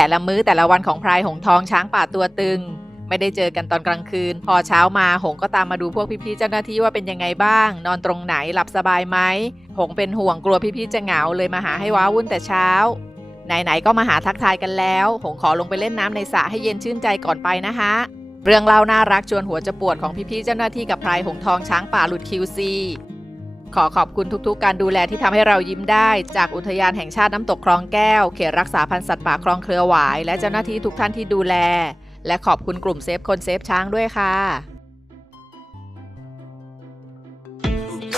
แต่ละมื้อแต่ละวันของพรายหงทองช้างป่าตัวตึง ไม่ได้เจอกันตอนกลางคืน พอเช้ามาหงก็ตามมาดูพวกพี่ๆเจ้าหน้าที่ว่าเป็นยังไงบ้าง นอนตรงไหนหลับสบายไหมหงเป็นห่วงกลัวพี่ๆจะเหงาเลยมาหาให้ว้าวุ่นแต่เช้าไหนๆก็มาหาทักทายกันแล้วหงขอลงไปเล่นน้ำในสระให้เย็นชื่นใจก่อนไปนะฮะเรื่องเล่าน่ารักชวนหัวจะปวดของพี่ๆเจ้าหน้าที่กับพรายหงทองช้างป่าหลุด QC ขอขอบคุณทุกๆ การดูแลที่ทำให้เรายิ้มได้ จากอุทยานแห่งชาติน้ำตกคลองแก้ว เขตรักษาพันธุ์สัตว์ป่าคลองเครือหวาย และเจ้าหน้าที่ทุกท่านที่ดูแล และขอบคุณกลุ่มเซฟคนเซฟช้างด้วยค่ะ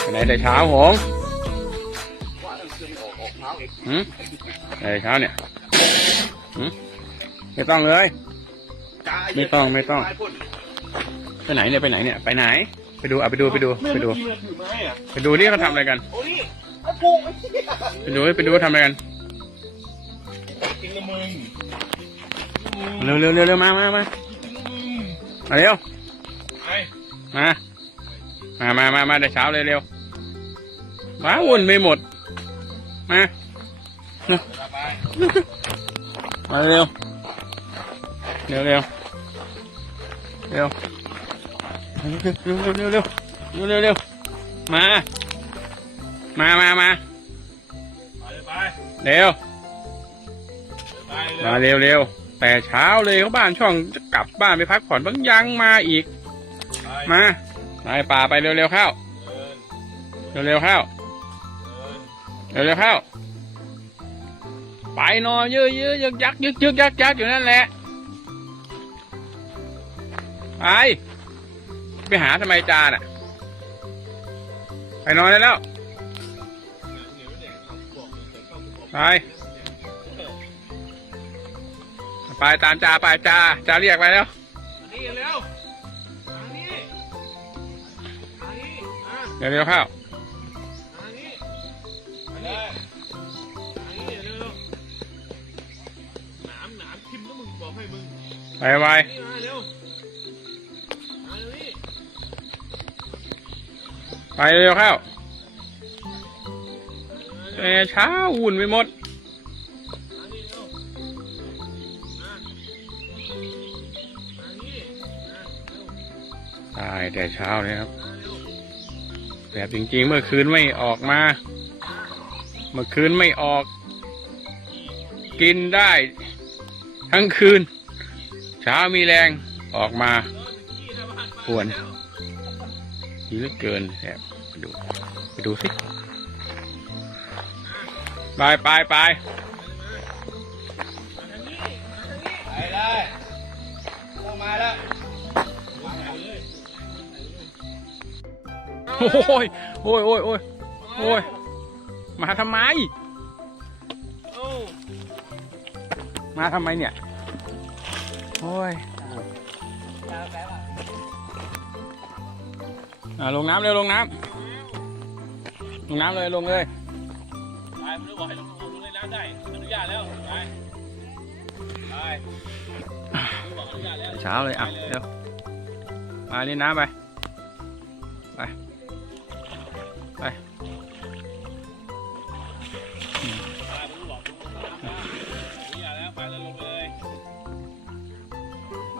ไปไหนแต่เช้าหงหืมไหนแต่เช้าเนี่ยหืมไม่ต้องเลย ไม่ต้องไม่ต้อง ไปไหนเนี่ยไปไหนเนี่ยไปไหน ไปดูเอาไปดูไปดูไปดู ไปดูนี่เขาทำอะไรกัน โอ้นี่ไอ้ปูไอ้เหี้ยไปดูไปดูเขาทำอะไรกันกินละมึงเร็วเร็วเร็วเร็วมามามามาเร็วไอ้มามามามามาแต่เช้าเลยเร็วว้าวุ่นไปหมด มาเร็วมาเร็วเร็วเร็วเร็วเร็ว เร็วเร็วเร็วเร็วเร็วเร็วมา มามามาไปเร็วไปมาเร็วเร็วแต่เช้าเลยเขาบ้านช่องจะกลับบ้านไปพักผ่อนบางยังมาอีก มาไปป่าไปเร็วเร็วเข้าเร็วเร็วเข้าเร็วเร็วเข้าไปนอนเยอะเยอะยึกยักยึกยึกยักยักอยู่นั่นแหละไป ไปหาทำไมจานอะ ไปนอนได้แล้ว ไป ไปตามจาไปจาจาเรียกไปแล้วนี่เร็วทางนี้ทางนี้อะเร็วเร็วเข้าทางนี้ทางนี้ทางนี้เร็วหนามหนามทิ่มแล้วมึงบอกให้มึง ไปไว นี่มาเร็วมา ไปเร็วเข้าแต่เช้าวุ่นไปหมดมานี่เร็วมาทางนี้อะเร็วตายแต่เช้าเลยครับมาเร็วแบบจริงๆ เมื่อคืนไม่ออกมา เมื่อคืนไม่ออก กินได้ ทั้งคืน เช้ามีแรงออกมาหน้าบ้านไปควร ดีเหลือเกินแอบไปดูไปดูสิไปไปไปไปเลยต้องมาแล้วโอ้ยโอ้ยโอ้ยโอ้ยโอ้ยมาทำไม มาทำไมเนี่ย โอ้ย อ่าลงน้ำเร็วลงน้ำลงน้ำเลยลงเลยไปมึงบอกให้ลงลงเล่นน้ำได้อนุญาตแล้วไปไปมึงบอกอนุญาตแล้วเช้าเลยอะเร็วมาเล่นน้ำไปไปไปไป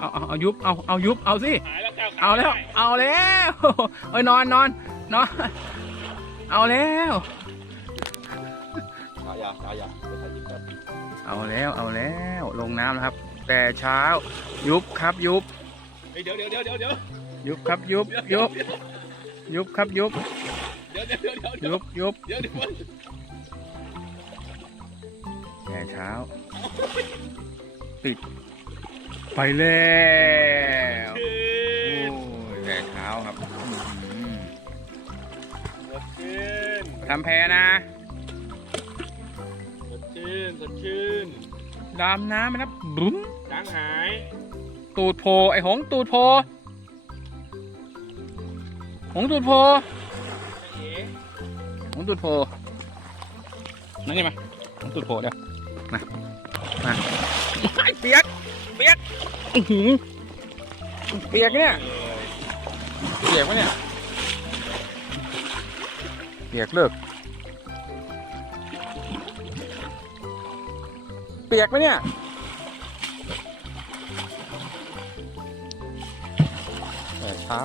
เอาเอาเอายุบเอาเอายุบเอาสิหายแล้วก้าวขาเอาแล้ว เอาแล้วเอ้ยนอนนอนนอนเอาแล้วขายาขายาไปถ่ายจิบกันเอาแล้วเอาแล้วลงน้ำนะครับ แต่เช้ายุบครับยุบเฮ้ยเดี๋ยวเดี๋ยวเดี๋ยวเดี๋ยวเดี๋ยวยุบครับยุบยุบยุบครับยุบเดี๋ยวเดี๋ยวเดี๋ยวเดี๋ยวยุบยุบเดี๋ยวเดี๋ยวแต่เช้าปิด ไปแล้วโอ้ยแต่เช้าครับอื้อหือสดชื่นทำแพนะสดชื่นสดชื่นดำน้ำนะครับบุ้มช้างหาย ตูดโพไอหงตูดโพหงตูดโพเอ๋หงตูดโพนั่นนี่มาหงตูดโพเดี๋ยวมามาไอ้เปียกเปียกอือหือเปียกเนี่ยเปียกไหมเนี่ยเปียกเลิก เปียกไหมเนี่ยแต่เช้า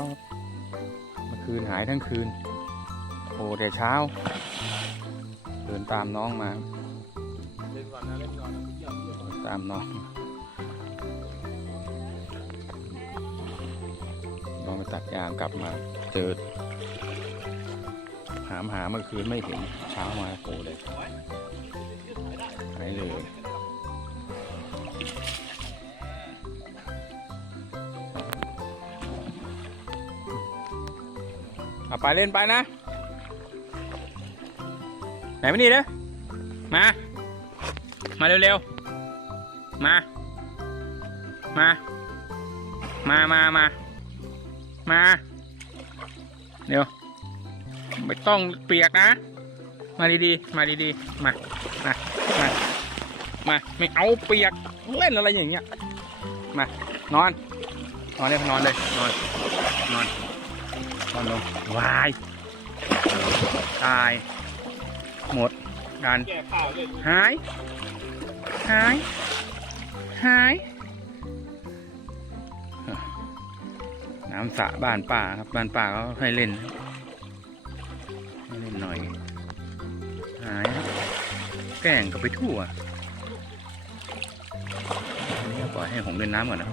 เมื่อคืนหายทั้งคืนโอ้แต่เช้า เดินตามน้องมา เล่นตามน้อง น้องไปตัดยางกลับมาเจอหามหาเมื่อคืนไม่เห็นเช้ามาโผล่เลยหายเลยเอาไปเล่นไปนะ ไหนไม่นี่เด้อมา มาเร็วๆ มา มา มามามา มาเดี๋ยวไม่ต้องเปียกนะ มาดีๆ มาดีๆ มา มา มา มาไม่เอาเปียกเล่นอะไรอย่างเงี้ย มา นอน นอนเลยนอนเลย นอน นอน นอนลงวาย ตาย หมดกันแก้ผ้าเล่นหาย หาย หาย น้ำสระบ้านป่าครับ บ้านป่าเขาให้เล่นให้เล่นหน่อย หายครับแกล้งก็ไปทั่วอันนี้ก็ปล่อยให้ผมเล่นน้ำก่อนนะ